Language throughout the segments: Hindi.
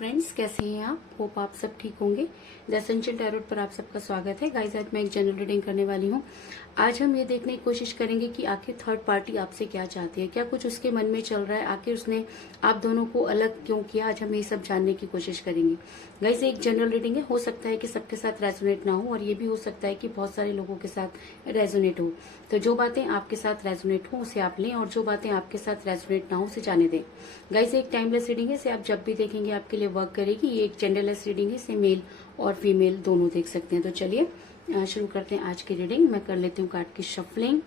फ्रेंड्स, कैसे हैं आप? होप आप सब ठीक होंगे। द एसेंशियल टैरोट पर आप सबका स्वागत है। गाइस, आज मैं एक जनरल रीडिंग करने वाली हूँ। आज हम ये देखने की कोशिश करेंगे कि आखिर थर्ड पार्टी आपसे क्या चाहती है, क्या कुछ उसके मन में चल रहा है, आखिर उसने आप दोनों को अलग क्यों किया। आज हम ये सब जानने की कोशिश करेंगे। गाइस, एक जनरल रीडिंग है, हो सकता है कि सबके साथ रेजोनेट ना हो और ये भी हो सकता है कि बहुत सारे लोगों के साथ रेजोनेट हो। तो जो बातें आपके साथ रेजोनेट हो उसे आप लें और जो बातें आपके साथ रेजोनेट ना हो उसे जाने दें। गाइस, एक टाइमलेस रीडिंग है, इसे आप जब भी देखेंगे आपके लिए वर्क करेगी। ये एक जेंडरलेस रीडिंग है, इसे मेल और फीमेल दोनों देख सकते हैं। तो चलिए शुरू करते हैं आज की रीडिंग। मैं कर लेती हूँ कार्ड की शफलिंग।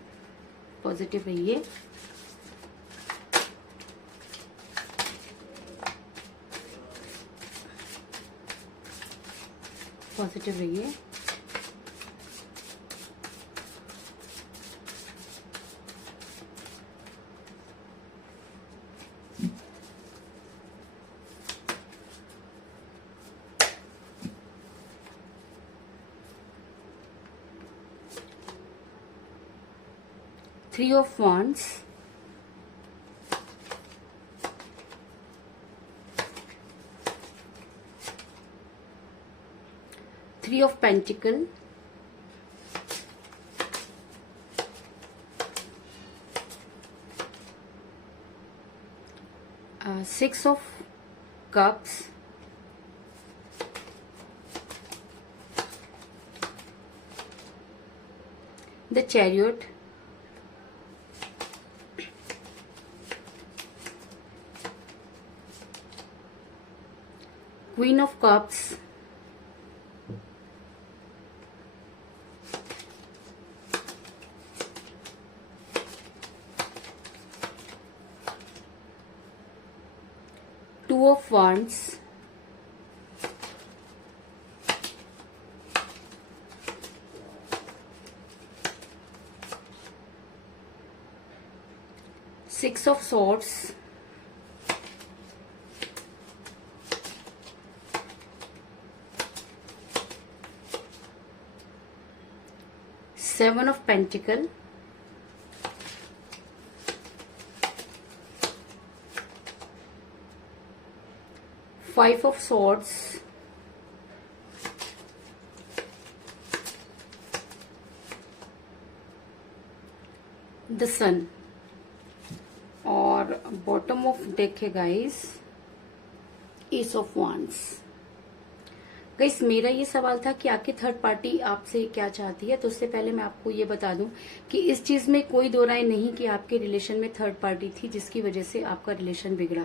पॉजिटिव रहिए, पॉजिटिव रहिए। Three of Wands, Three of Pentacles, Six of Cups, the Chariot, Queen of Cups, Two of Wands, Six of Swords, Seven of Pentacles, Five of Swords, the Sun। और बॉटम ऑफ डेक है guys, S of wands. Guys, मेरा ये सवाल था कि आखिर थर्ड पार्टी आपसे क्या चाहती है। तो उससे पहले मैं आपको ये बता दूं कि इस चीज में कोई दो राय नहीं कि आपके रिलेशन में थर्ड पार्टी थी जिसकी वजह से आपका रिलेशन बिगड़ा।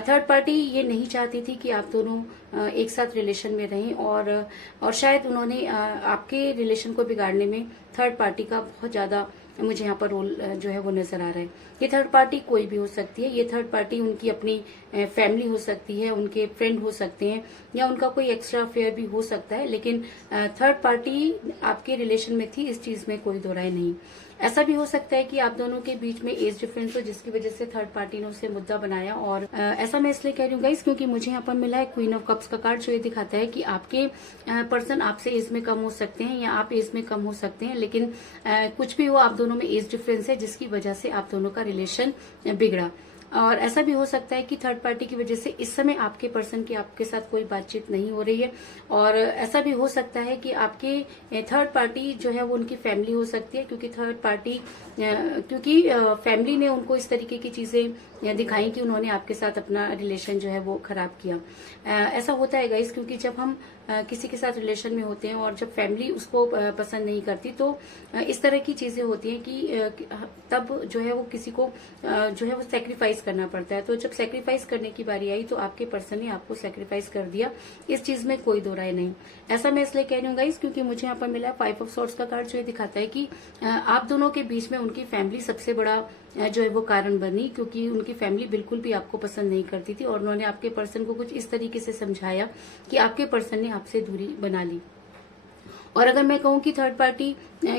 थर्ड पार्टी ये नहीं चाहती थी कि आप दोनों एक साथ रिलेशन में रहें और शायद उन्होंने आपके रिलेशन को बिगाड़ने में थर्ड पार्टी का बहुत ज्यादा मुझे यहाँ पर रोल जो है वो नजर आ रहा है। ये थर्ड पार्टी कोई भी हो सकती है। ये थर्ड पार्टी उनकी अपनी फैमिली हो सकती है, उनके फ्रेंड हो सकते हैं या उनका कोई एक्स्ट्रा अफेयर भी हो सकता है। लेकिन थर्ड पार्टी आपके रिलेशन में थी, इस चीज में कोई दो राय नहीं। ऐसा भी हो सकता है कि आप दोनों के बीच में एज डिफरेंस हो जिसकी वजह से थर्ड पार्टी ने उसे मुद्दा बनाया। और ऐसा मैं इसलिए कह रही हूँ गाइस क्योंकि मुझे यहाँ पर मिला है क्वीन ऑफ कप्स का कार्ड, जो ये दिखाता है कि आपके पर्सन आपसे एज में कम हो सकते हैं या आप एज में कम हो सकते हैं। लेकिन कुछ भी हो, आप दोनों में एज डिफरेंस है जिसकी वजह से आप दोनों का रिलेशन बिगड़ा। और ऐसा भी हो सकता है कि थर्ड पार्टी की वजह से इस समय आपके पर्सन की आपके साथ कोई बातचीत नहीं हो रही है। और ऐसा भी हो सकता है कि आपके थर्ड पार्टी जो है वो उनकी फैमिली हो सकती है, क्योंकि थर्ड पार्टी क्योंकि फैमिली ने उनको इस तरीके की चीजें दिखाई कि उन्होंने आपके साथ अपना रिलेशन जो है वो खराब किया। ऐसा होता है गाइस, क्योंकि जब हम किसी के साथ रिलेशन में होते हैं और जब फैमिली उसको पसंद नहीं करती तो इस तरह की चीजें होती हैं कि तब जो है वो किसी को जो है वो सेक्रीफाइस करना पड़ता है। तो जब सेक्रीफाइस करने की बारी आई तो आपके पर्सन ने आपको सेक्रीफाइस कर दिया, इस चीज में कोई दो राय नहीं। ऐसा मैं इसलिए कह रही हूँ गाइस क्योंकि मुझे यहाँ पर मिला फाइव ऑफ सॉर्ड्स का कार्ड, जो ये दिखाता है कि आप दोनों के बीच में उनकी फैमिली सबसे बड़ा जो है वो कारण बनी, क्योंकि उनकी फैमिली बिल्कुल भी आपको पसंद नहीं करती थी और उन्होंने आपके पर्सन को कुछ इस तरीके से समझाया कि आपके पर्सन ने आपसे दूरी बना ली। और अगर मैं कहूँ कि थर्ड पार्टी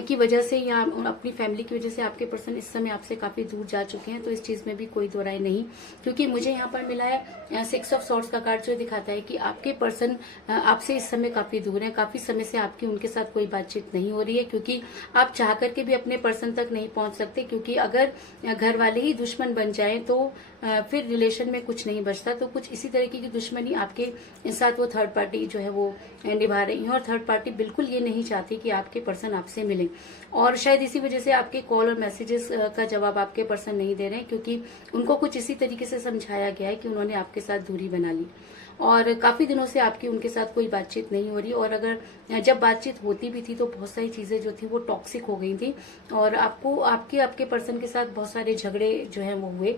की वजह से या अपनी फैमिली की वजह से आपके पर्सन इस समय आपसे काफी दूर जा चुके हैं, तो इस चीज में भी कोई दो राय नहीं, क्योंकि मुझे यहाँ पर मिला है सिक्स ऑफ सॉर्ड्स का कार्ड, जो दिखाता है कि आपके पर्सन आपसे इस समय काफी दूर है। काफी समय से आपकी उनके साथ कोई बातचीत नहीं हो रही है, क्योंकि आप चाह करके भी अपने पर्सन तक नहीं पहुंच सकते, क्योंकि अगर घर वाले ही दुश्मन बन जाए तो फिर रिलेशन में कुछ नहीं बचता। तो कुछ इसी तरीके की दुश्मनी आपके साथ वो थर्ड पार्टी जो है वो निभा रही है, और थर्ड पार्टी बिल्कुल ये नहीं चाहती कि आपके पर्सन आपसे मिले, और शायद इसी वजह से आपके कॉल और मैसेजेस का जवाब आपके पर्सन नहीं दे रहे हैं, क्योंकि उनको कुछ इसी तरीके से समझाया गया है कि उन्होंने आपके साथ दूरी बना ली, और काफी दिनों से आपकी उनके साथ कोई बातचीत नहीं हो रही, और अगर जब बातचीत होती भी थी तो बहुत सारी चीजें जो थी वो टॉक्सिक हो गई थी, और आपके पर्सन के साथ बहुत सारे झगड़े जो है वो हुए।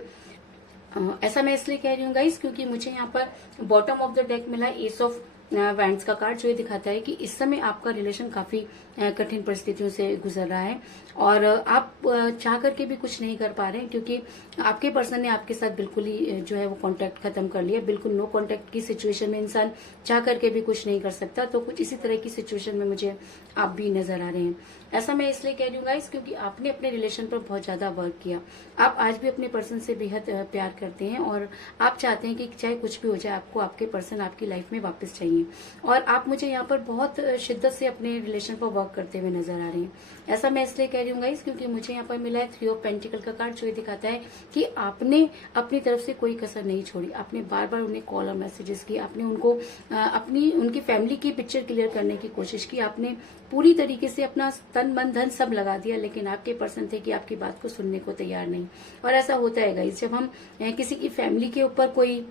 ऐसा मैं इसलिए कह रही हूँ गाइस, क्योंकि मुझे यहाँ पर बॉटम ऑफ द डेक मिला एस ऑफ वैंड्स का कार्ड, जो ये दिखाता है कि इस समय आपका रिलेशन काफी कठिन परिस्थितियों से गुजर रहा है, और आप चाह करके भी कुछ नहीं कर पा रहे हैं, क्योंकि आपके पर्सन ने आपके साथ बिल्कुल ही जो है वो कांटेक्ट खत्म कर लिया। बिल्कुल नो कांटेक्ट की सिचुएशन में इंसान चाह करके भी कुछ नहीं कर सकता, तो कुछ इसी तरह की सिचुएशन में मुझे आप भी नजर आ रहे हैं। ऐसा मैं इसलिए कह रही हूँ गाइस, क्योंकि आपने अपने रिलेशन पर बहुत ज्यादा वर्क किया। आप आज भी अपने पर्सन से बेहद प्यार करते हैं, और आप चाहते हैं कि चाहे कुछ भी हो जाए, आपको आपके पर्सन आपकी लाइफ में वापस चाहिए, और आप मुझे यहाँ पर बहुत शिद्दत से अपने रिलेशन पर वर्क करते हुए नजर आ रहे हैं। ऐसा मैं इसलिए कह रही हूँ गाइस, क्योंकि मुझे यहाँ पर मिला है 3 ऑफ पेंटिकल का कार्ड, जो ये दिखाता है कि आपने अपनी तरफ से कोई कसर नहीं छोड़ी। आपने बार बार उन्हें कॉल और मैसेजेस किए, आपने उनको उनकी फैमिली की पिक्चर क्लियर करने की कोशिश की, आपने पूरी तरीके से अपना तन मन धन सब लगा दिया, लेकिन आपके पर्सन थे कि आपकी बात को सुनने को तैयार नहीं। और ऐसा होता है गाइस, जब हम किसी की फैमिली के ऊपर कोई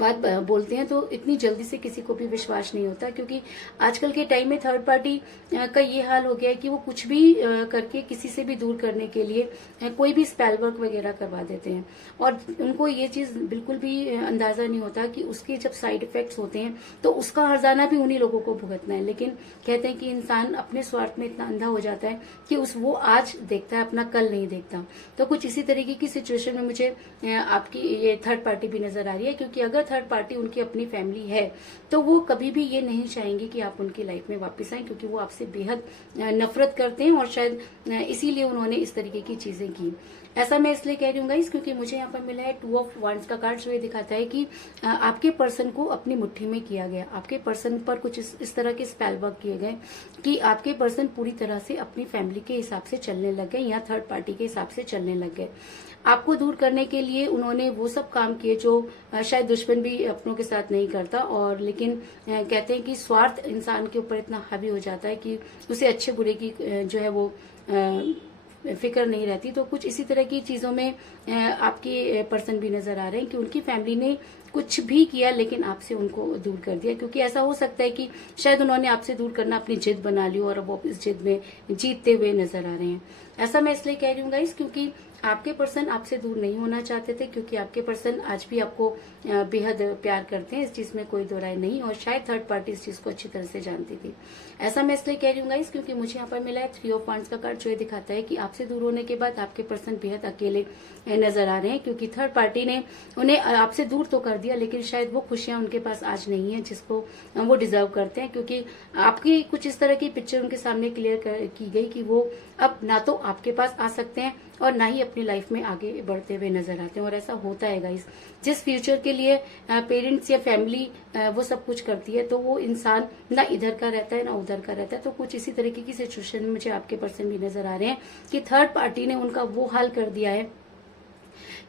बात बोलते हैं तो इतनी जल्दी से किसी को भी विश्वास नहीं होता, क्योंकि आजकल के टाइम में थर्ड पार्टी का ये हाल हो गया है कि वो कुछ भी करके किसी से भी दूर करने के लिए कोई भी स्पेल वर्क वगैरह करवा देते हैं, और उनको ये चीज बिल्कुल भी अंदाजा नहीं होता कि उसके जब साइड इफेक्ट्स होते हैं तो उसका हर्जाना भी उन्हीं लोगों को भुगतना है। लेकिन कहते हैं कि इंसान अपने स्वार्थ में इतना अंधा हो जाता है कि वो आज देखता है, अपना कल नहीं देखता। तो कुछ इसी तरीके की सिचुएशन में मुझे आपकी ये थर्ड पार्टी भी नजर आ रही है, क्योंकि अगर थर्ड पार्टी उनकी अपनी फैमिली है तो वो कभी भी ये नहीं चाहेंगे कि आप उनकी लाइफ में वापस आए, क्योंकि वो आपसे बेहद नफरत करते हैं, और शायद इसीलिए उन्होंने इस तरीके की चीजें की। ऐसा मैं इसलिए कह रही हूँ गाइस, क्योंकि मुझे यहाँ पर मिला है 2 ऑफ वांड्स का कार्ड, जो ये दिखाता है कि आपके पर्सन को अपनी मुट्ठी में किया गया। आपके पर्सन पर कुछ इस तरह के स्पेल वर्क किए गए कि आपके पर्सन पूरी तरह से अपनी फैमिली के हिसाब से चलने लग गए, या थर्ड पार्टी के हिसाब से चलने लग गए। आपको दूर करने के लिए उन्होंने वो सब काम किए जो शायद दुश्मन भी अपनों के साथ नहीं करता, और लेकिन कहते हैं कि स्वार्थ इंसान के ऊपर इतना हावी हो जाता है कि उसे अच्छे बुरे की जो है वो फिक्र नहीं रहती। तो कुछ इसी तरह की चीजों में आपके पर्सन भी नजर आ रहे हैं कि उनकी फैमिली ने कुछ भी किया लेकिन आपसे उनको दूर कर दिया, क्योंकि ऐसा हो सकता है कि शायद उन्होंने आपसे दूर करना अपनी जिद बना ली और वो इस जिद में जीतते हुए नजर आ रहे हैं। ऐसा मैं इसलिए कह रही हूँ गाइस, क्योंकि आपके पर्सन आपसे दूर नहीं होना चाहते थे, क्योंकि आपके पर्सन आज भी आपको बेहद प्यार करते हैं, इस चीज में कोई दो राय नहीं, और शायद थर्ड पार्टी इस चीज को अच्छी तरह से जानती थी। ऐसा मैं इसलिए कह रही हूँ गाइस, क्योंकि मुझे यहाँ पर मिला है 3 ऑफ वांड्स का कार्ड, जो ये दिखाता है कि आपसे दूर होने के बाद आपके पर्सन बेहद अकेले नजर आ रहे हैं, क्योंकि थर्ड पार्टी ने उन्हें आपसे दूर तो कर दिया, लेकिन शायद वो खुशियां उनके पास आज नहीं है जिसको वो डिजर्व करते हैं, क्योंकि आपकी कुछ इस तरह की पिक्चर उनके सामने क्लियर की गई कि वो अब ना तो आपके पास आ सकते हैं और ना ही अपनी लाइफ में आगे बढ़ते हुए नजर आते हैं। और ऐसा होता है गाइस, जिस फ्यूचर के लिए पेरेंट्स या फैमिली वो सब कुछ करती है, तो वो इंसान ना इधर का रहता है ना उधर का रहता है। तो कुछ इसी तरीके की सिचुएशन में मुझे आपके पर्सन भी नजर आ रहे हैं कि थर्ड पार्टी ने उनका वो हाल कर दिया है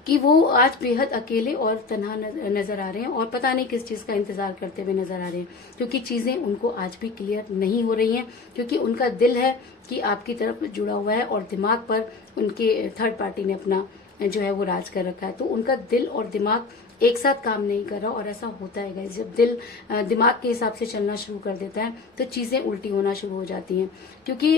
कि वो आज बेहद अकेले और तन्हा नजर आ रहे हैं, और पता नहीं किस चीज का इंतजार करते हुए नजर आ रहे हैं, क्योंकि चीजें उनको आज भी क्लियर नहीं हो रही हैं, क्योंकि उनका दिल है कि आपकी तरफ जुड़ा हुआ है और दिमाग पर उनके थर्ड पार्टी ने अपना जो है वो राज कर रखा है। तो उनका दिल और दिमाग एक साथ काम नहीं कर रहा, और ऐसा होता है गाइस, जब दिल दिमाग के हिसाब से चलना शुरू कर देता है तो चीजें उल्टी होना शुरू हो जाती हैं, क्योंकि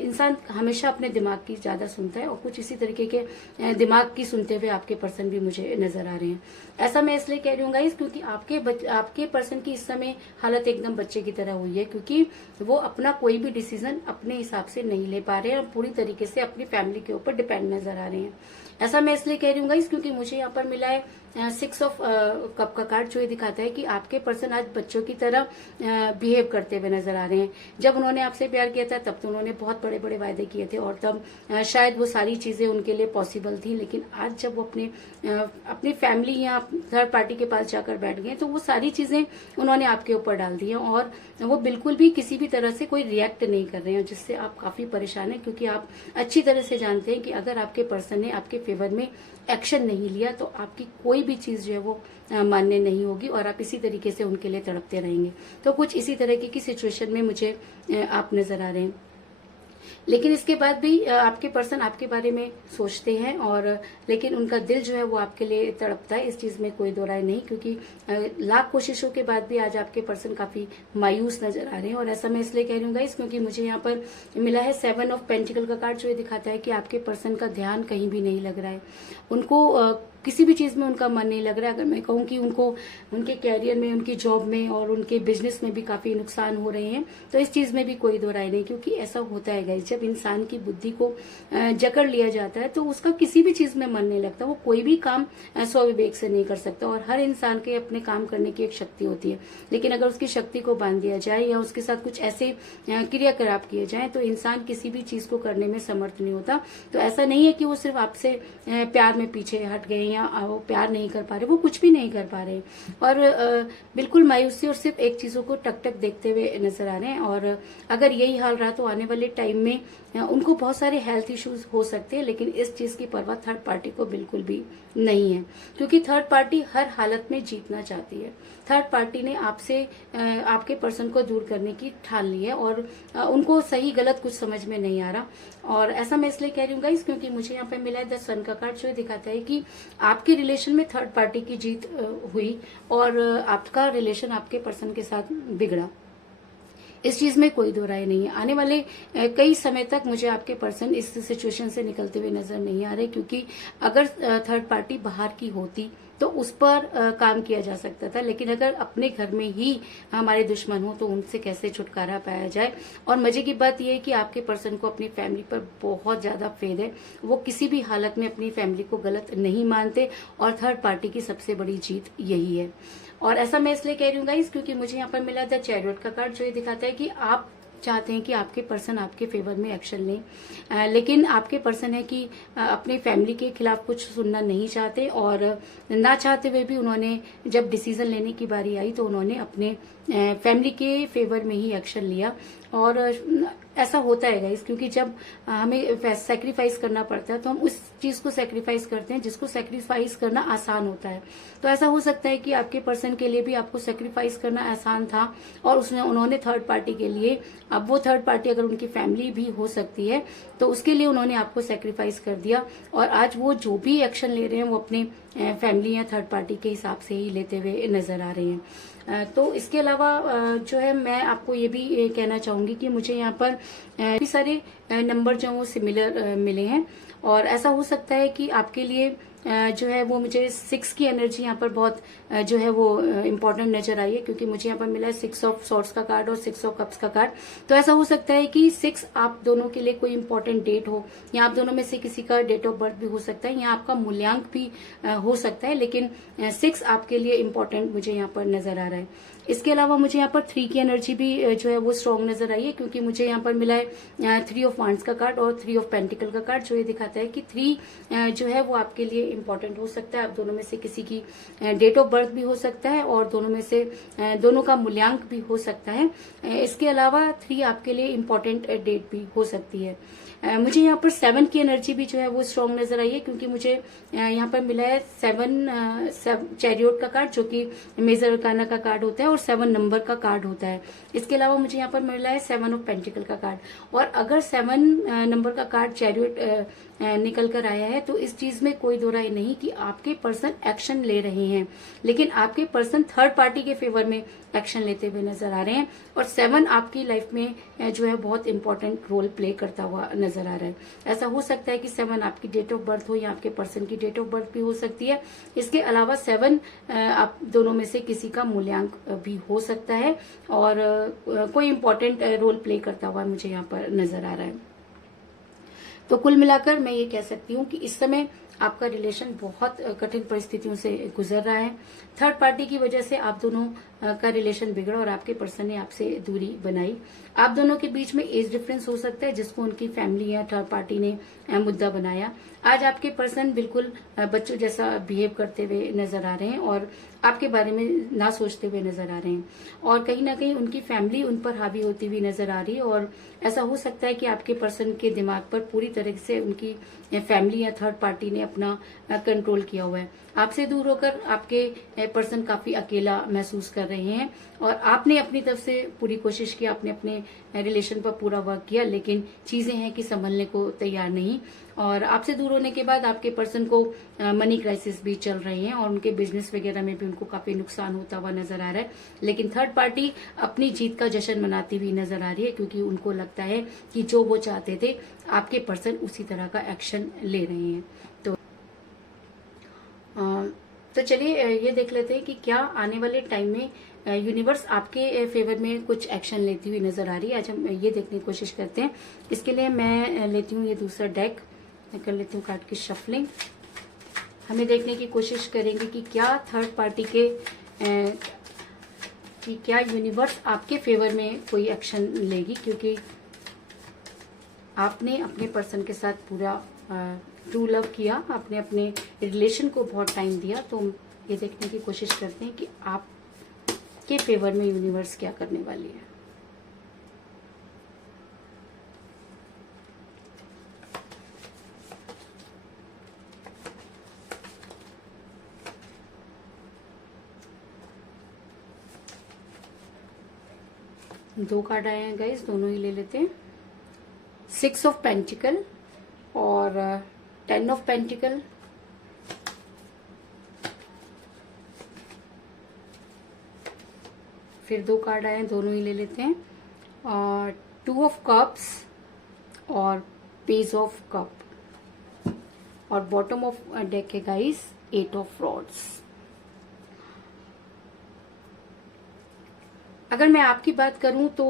इंसान हमेशा अपने दिमाग की ज्यादा सुनता है, और कुछ इसी तरीके के दिमाग की सुनते हुए आपके पर्सन भी मुझे नजर आ रहे हैं। ऐसा मैं इसलिए कह रही हूँ गाइस, क्योंकि आपके पर्सन की इस समय हालत एकदम बच्चे की तरह हुई है, क्योंकि वो अपना कोई भी डिसीजन अपने हिसाब से नहीं ले पा रहे हैं और पूरी तरीके से अपनी फैमिली के ऊपर डिपेंड नजर आ रहे हैं। ऐसा मैं इसलिए कह रही हूँ गाइस, क्योंकि मुझे यहाँ पर मिला है 6 ऑफ कप का कार्ड, जो ये दिखाता है कि आपके पर्सन आज बच्चों की तरह बिहेव करते हुए नजर आ रहे हैं। जब उन्होंने आपसे प्यार किया था तब तो उन्होंने बहुत बड़े बड़े वायदे किए थे, और तब शायद वो सारी चीजें उनके लिए पॉसिबल थी, लेकिन आज जब वो अपनी फैमिली या थर्ड पार्टी के पास जाकर बैठ गए तो वो सारी चीजें उन्होंने आपके ऊपर डाल दी हैं, और वो बिल्कुल भी किसी भी तरह से कोई रिएक्ट नहीं कर रहे हैं, जिससे आप काफी परेशान हैं, क्योंकि आप अच्छी तरह से जानते हैं कि अगर आपके पर्सन ने आपके फेवर में एक्शन नहीं लिया तो आपकी कोई भी चीज जो है वो मान्य नहीं होगी और आप इसी तरीके से उनके लिए तड़पते रहेंगे। तो कुछ इसी तरीके की सिचुएशन में मुझे आप नजर आ रहे हैं। लेकिन इसके बाद भी आपके पर्सन आपके बारे में सोचते हैं और लेकिन उनका दिल जो है वो आपके लिए तड़पता है, इस चीज में कोई दो राय नहीं, क्योंकि लाख कोशिशों के बाद भी आज आपके पर्सन काफी मायूस नजर आ रहे हैं। और ऐसा मैं इसलिए कह रही हूँ गाइस क्योंकि मुझे यहाँ पर मिला है 7 ऑफ पेंटिकल का कार्ड, जो ये दिखाता है कि आपके पर्सन का ध्यान कहीं भी नहीं लग रहा है, उनको किसी भी चीज में उनका मन नहीं लग रहा है। अगर मैं कहूँ कि उनको उनके कैरियर में, उनकी जॉब में और उनके बिजनेस में भी काफी नुकसान हो रहे हैं, तो इस चीज में भी कोई दो राय नहीं, क्योंकि ऐसा होता है गाइस, जब इंसान की बुद्धि को जकड़ लिया जाता है तो उसका किसी भी चीज में मन नहीं लगता, वो कोई भी काम स्वविवेक से नहीं कर सकता। और हर इंसान के अपने काम करने की एक शक्ति होती है, लेकिन अगर उसकी शक्ति को बांध दिया जाए या उसके साथ कुछ ऐसे क्रियाकलाप किए जाए तो इंसान किसी भी चीज को करने में समर्थ नहीं होता। तो ऐसा नहीं है कि वो सिर्फ आपसे प्यार में पीछे हट गए या वो प्यार नहीं कर पा रहे, वो कुछ भी नहीं कर पा रहे और बिल्कुल मायूसी और सिर्फ एक चीजों को टक टक देखते हुए नजर आ रहे हैं। और अगर यही हाल रहा तो आने वाले टाइम में उनको बहुत सारे हेल्थ इश्यूज हो सकते हैं, लेकिन इस चीज की परवाह थर्ड पार्टी को बिल्कुल भी नहीं है, क्योंकि थर्ड पार्टी हर हालत में जीतना चाहती है। थर्ड पार्टी ने आपसे आपके पर्सन को दूर करने की ठान ली है और उनको सही गलत कुछ समझ में नहीं आ रहा। और ऐसा मैं इसलिए कह रही हूँ गाइस क्योंकि मुझे यहाँ पे मिला है द सन का कार्ड, जो दिखाता है कि आपके रिलेशन में थर्ड पार्टी की जीत हुई और आपका रिलेशन आपके पर्सन के साथ बिगड़ा, इस चीज में कोई दो राय नहीं है। आने वाले कई समय तक मुझे आपके पर्सन इस सिचुएशन से निकलते हुए नजर नहीं आ रहे, क्योंकि अगर थर्ड पार्टी बाहर की होती तो उस पर काम किया जा सकता था, लेकिन अगर अपने घर में ही हमारे दुश्मन हो तो उनसे कैसे छुटकारा पाया जाए। और मजे की बात यह है कि आपके पर्सन को अपनी फैमिली पर बहुत ज्यादा फेद है, वो किसी भी हालत में अपनी फैमिली को गलत नहीं मानते और थर्ड पार्टी की सबसे बड़ी जीत यही है। और ऐसा मैं इसलिए कह रही हूँ गाइस क्योंकि मुझे यहाँ पर मिला द चैरियट का कार्ड, जो ये दिखाता है कि आप चाहते हैं कि आपके पर्सन आपके फेवर में एक्शन लें, लेकिन आपके पर्सन है कि अपनी फैमिली के खिलाफ कुछ सुनना नहीं चाहते और ना चाहते हुए भी उन्होंने जब डिसीजन लेने की बारी आई तो उन्होंने अपने फैमिली के फेवर में ही एक्शन लिया। और ऐसा होता है गाइस क्योंकि जब हमें सैक्रिफाइस करना पड़ता है तो हम उस चीज को सैक्रिफाइस करते हैं जिसको सैक्रिफाइस करना आसान होता है। तो ऐसा हो सकता है कि आपके पर्सन के लिए भी आपको सैक्रिफाइस करना आसान था और उन्होंने थर्ड पार्टी के लिए, अब वो थर्ड पार्टी अगर उनकी फैमिली भी हो सकती है तो उसके लिए उन्होंने आपको सैक्रिफाइस कर दिया और आज वो जो भी एक्शन ले रहे हैं वो अपने फैमिली या थर्ड पार्टी के हिसाब से ही लेते हुए नजर आ रहे हैं। तो इसके अलावा जो है मैं आपको ये भी कहना चाहूंगी कि मुझे यहाँ पर काफी सारे नंबर जो वो सिमिलर मिले हैं और ऐसा हो सकता है कि आपके लिए जो है वो मुझे 6 की एनर्जी यहाँ पर बहुत जो है वो इम्पोर्टेंट नजर आई है, क्योंकि मुझे यहाँ पर मिला है 6 ऑफ सॉर्ड्स का कार्ड और 6 ऑफ कप्स का कार्ड। तो ऐसा हो सकता है कि 6 आप दोनों के लिए कोई इम्पोर्टेंट डेट हो या आप दोनों में से किसी का डेट ऑफ बर्थ भी हो सकता है या आपका मूल्यांक भी हो सकता है, लेकिन 6 आपके लिए इम्पोर्टेंट मुझे यहाँ पर नजर आ रहा है। इसके अलावा मुझे यहाँ पर 3 की एनर्जी भी जो है वो स्ट्रॉन्ग नजर आई है, क्योंकि मुझे यहाँ पर मिला है 3 ऑफ वांड्स का कार्ड और 3 ऑफ पेंटिकल का कार्ड, जो ये दिखाता है कि 3 जो है वो आपके लिए इम्पोर्टेंट हो सकता है। आप दोनों में से किसी की डेट ऑफ बर्थ भी हो सकता है और दोनों में से दोनों का मूल्यांक भी हो सकता है। इसके अलावा 3 आपके लिए इम्पोर्टेंट डेट भी हो सकती है। मुझे यहाँ पर 7 की एनर्जी भी जो है वो स्ट्रॉन्ग नजर आई है, क्योंकि मुझे यहाँ पर मिला है 7 चैरियट का कार्ड, जो कि मेजर अरकाना का कार्ड होता है और 7 नंबर का कार्ड होता है। इसके अलावा मुझे यहाँ पर मिला है 7 ऑफ पेंटिकल का कार्ड। और अगर 7 नंबर का कार्ड चैरियट निकल कर आया है तो इस चीज में कोई दो राय नहीं कि आपके पर्सन एक्शन ले रहे हैं, लेकिन आपके पर्सन थर्ड पार्टी के फेवर में एक्शन लेते हुए नजर आ रहे हैं। और 7 आपकी लाइफ में जो है बहुत इंपॉर्टेंट रोल प्ले करता हुआ नजर आ रहा है। ऐसा हो सकता है कि 7 आपकी डेट ऑफ बर्थ हो या आपके पर्सन की डेट ऑफ बर्थ भी हो सकती है। इसके अलावा 7 आप दोनों में से किसी का मूल्यांक भी हो सकता है और कोई इंपॉर्टेंट रोल प्ले करता हुआ मुझे यहाँ पर नजर आ रहा है। तो कुल मिलाकर मैं ये कह सकती हूँ कि इस समय आपका रिलेशन बहुत कठिन परिस्थितियों से गुजर रहा है। थर्ड पार्टी की वजह से आप दोनों का रिलेशन बिगड़ा और आपके पर्सन ने आपसे दूरी बनाई। आप दोनों के बीच में एज डिफरेंस हो सकता है जिसको उनकी फैमिली या थर्ड पार्टी ने मुद्दा बनाया। आज आपके पर्सन बिल्कुल बच्चों जैसा बिहेव करते हुए नजर आ रहे हैं और आपके बारे में ना सोचते हुए नजर आ रहे हैं और कहीं ना कहीं उनकी फैमिली उन पर हावी होती हुई नजर आ रही है। और ऐसा हो सकता है कि आपके पर्सन के दिमाग पर पूरी तरह से उनकी फैमिली या थर्ड पार्टी ने अपना कंट्रोल किया हुआ है। आपसे दूर होकर आपके पर्सन काफी अकेला महसूस कर रहे हैं और आपने अपनी तरफ से पूरी कोशिश की, आपने अपने रिलेशन पर पूरा वर्क किया, लेकिन चीजें हैं कि संभलने को तैयार नहीं। और आपसे दूर होने के बाद आपके पर्सन को मनी क्राइसिस भी चल रहे हैं और उनके बिजनेस वगैरह में भी उनको काफी नुकसान होता हुआ नजर आ रहा है। लेकिन थर्ड पार्टी अपनी जीत का जश्न मनाती हुई नजर आ रही है, क्योंकि उनको लगता है कि जो वो चाहते थे आपके पर्सन उसी तरह का एक्शन ले रहे हैं। तो चलिए ये देख लेते हैं कि क्या आने वाले टाइम में यूनिवर्स आपके फेवर में कुछ एक्शन लेती हुई नजर आ रही है। आज हम ये देखने की कोशिश करते हैं। इसके लिए मैं लेती हूँ ये दूसरा डेक, मैं कर लेती हूँ कार्ड की शफलिंग। हमें देखने की कोशिश करेंगे कि क्या थर्ड पार्टी के कि क्या यूनिवर्स आपके फेवर में कोई एक्शन लेगी, क्योंकि आपने अपने पर्सन के साथ पूरा ट्रू लव किया, आपने अपने रिलेशन को बहुत टाइम दिया। तो ये देखने की कोशिश करते हैं कि आप के फेवर में यूनिवर्स क्या करने वाली है। दो कार्ड आए हैं गाइस, दोनों ही ले लेते हैं। 6 ऑफ पेंटिकल और 10 ऑफ पेंटिकल, फिर दो कार्ड आए हैं, दोनों ही ले लेते हैं। और 2 ऑफ कप्स और पेज ऑफ कप, और बॉटम ऑफ डेक है गाइस 8 ऑफ रॉड्स। अगर मैं आपकी बात करूं तो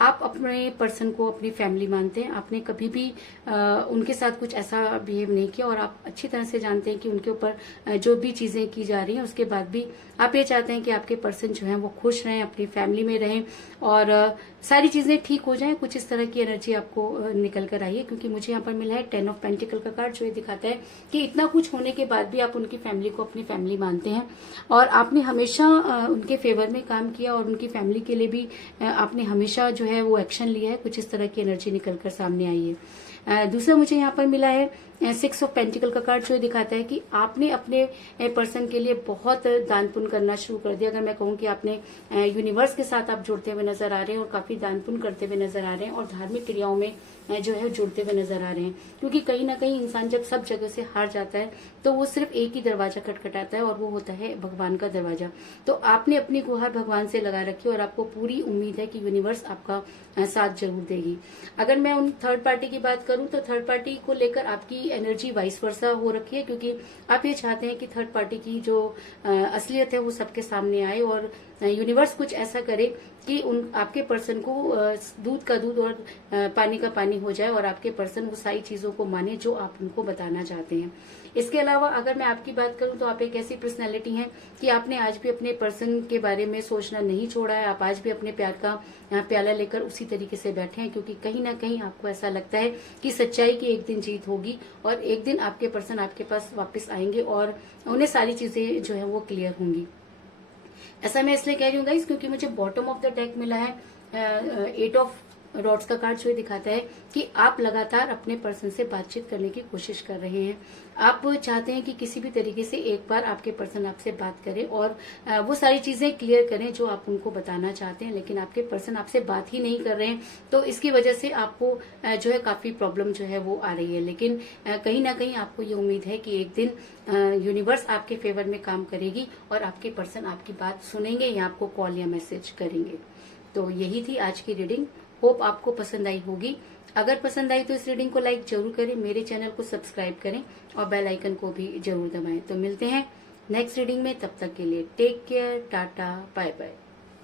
आप अपने पर्सन को अपनी फैमिली मानते हैं। आपने कभी भी उनके साथ कुछ ऐसा बिहेव नहीं किया और आप अच्छी तरह से जानते हैं कि उनके ऊपर जो भी चीजें की जा रही हैं उसके बाद भी आप ये चाहते हैं कि आपके पर्सन जो है वो खुश रहें, अपनी फैमिली में रहें और सारी चीजें ठीक हो जाएं। कुछ इस तरह की एनर्जी आपको निकल कर आई है, क्योंकि मुझे यहाँ पर मिला है 10 ऑफ पेंटिकल का कार्ड, जो ये दिखाता है कि इतना कुछ होने के बाद भी आप उनकी फैमिली को अपनी फैमिली मानते हैं और आपने हमेशा उनके फेवर में काम किया और उनकी फैमिली के लिए भी आपने हमेशा जो है वो एक्शन लिया है। कुछ इस तरह की एनर्जी निकलकर सामने आई है। दूसरा मुझे यहाँ पर मिला है 6 ऑफ पेंटिकल का कार्ड, जो दिखाता है कि आपने अपने पर्सन के लिए बहुत दान पुण्य करना शुरू कर दिया। अगर मैं कहूँ कि आपने यूनिवर्स के साथ आप जुड़ते हुए नजर आ रहे हैं और काफी दान पुण्य करते हुए नजर आ रहे हैं और धार्मिक क्रियाओं में जो है जुड़ते हुए नजर आ रहे हैं, क्योंकि कहीं ना कहीं इंसान जब सब जगह से हार जाता है तो वो सिर्फ एक ही दरवाजा खटखटाता है और वो होता है भगवान का दरवाजा। तो आपने अपनी गुहार भगवान से लगा रखी और आपको पूरी उम्मीद है कि यूनिवर्स आपका साथ जरूर देगी। अगर मैं उन थर्ड पार्टी की बात करूं तो थर्ड पार्टी को लेकर आपकी एनर्जी वाइस वर्सा हो रखी है, क्योंकि आप ये चाहते हैं कि थर्ड पार्टी की जो असलियत है वो सबके सामने आए और यूनिवर्स कुछ ऐसा करे कि उन आपके पर्सन को दूध का दूध और पानी का पानी हो जाए और आपके पर्सन वो सारी चीजों को माने जो आप उनको बताना चाहते हैं। इसके अलावा अगर मैं आपकी बात करूं तो आप एक ऐसी पर्सनैलिटी हैं कि आपने आज भी अपने पर्सन के बारे में सोचना नहीं छोड़ा है। आप आज भी अपने प्यार का प्याला लेकर उसी तरीके से बैठे हैं, क्योंकि कहीं ना कहीं आपको ऐसा लगता है कि सच्चाई की एक दिन जीत होगी और एक दिन आपके पर्सन आपके पास वापस आएंगे और उन्हें सारी चीजें जो है वो क्लियर होंगी। ऐसा मैं इसलिए कह रही हूँ गाइस क्योंकि मुझे बॉटम ऑफ द डेक मिला है 8 ऑफ रॉड्स का कार्ड, जो दिखाता है कि आप लगातार अपने पर्सन से बातचीत करने की कोशिश कर रहे हैं। आप चाहते हैं कि किसी भी तरीके से एक बार आपके पर्सन आपसे बात करें और वो सारी चीजें क्लियर करें जो आप उनको बताना चाहते हैं, लेकिन आपके पर्सन आपसे बात ही नहीं कर रहे हैं। तो इसकी वजह से आपको जो है काफी प्रॉब्लम जो है वो आ रही है। लेकिन कहीं ना कहीं आपको ये उम्मीद है कि एक दिन यूनिवर्स आपके फेवर में काम करेगी और आपके पर्सन आपकी बात सुनेंगे या आपको कॉल या मैसेज करेंगे। तो यही थी आज की रीडिंग। होप आपको पसंद आई होगी। अगर पसंद आई तो इस रीडिंग को लाइक जरूर करें, मेरे चैनल को सब्सक्राइब करें और बेल आइकन को भी जरूर दबाएं। तो मिलते हैं नेक्स्ट रीडिंग में, तब तक के लिए take care, ta-ta, bye bye.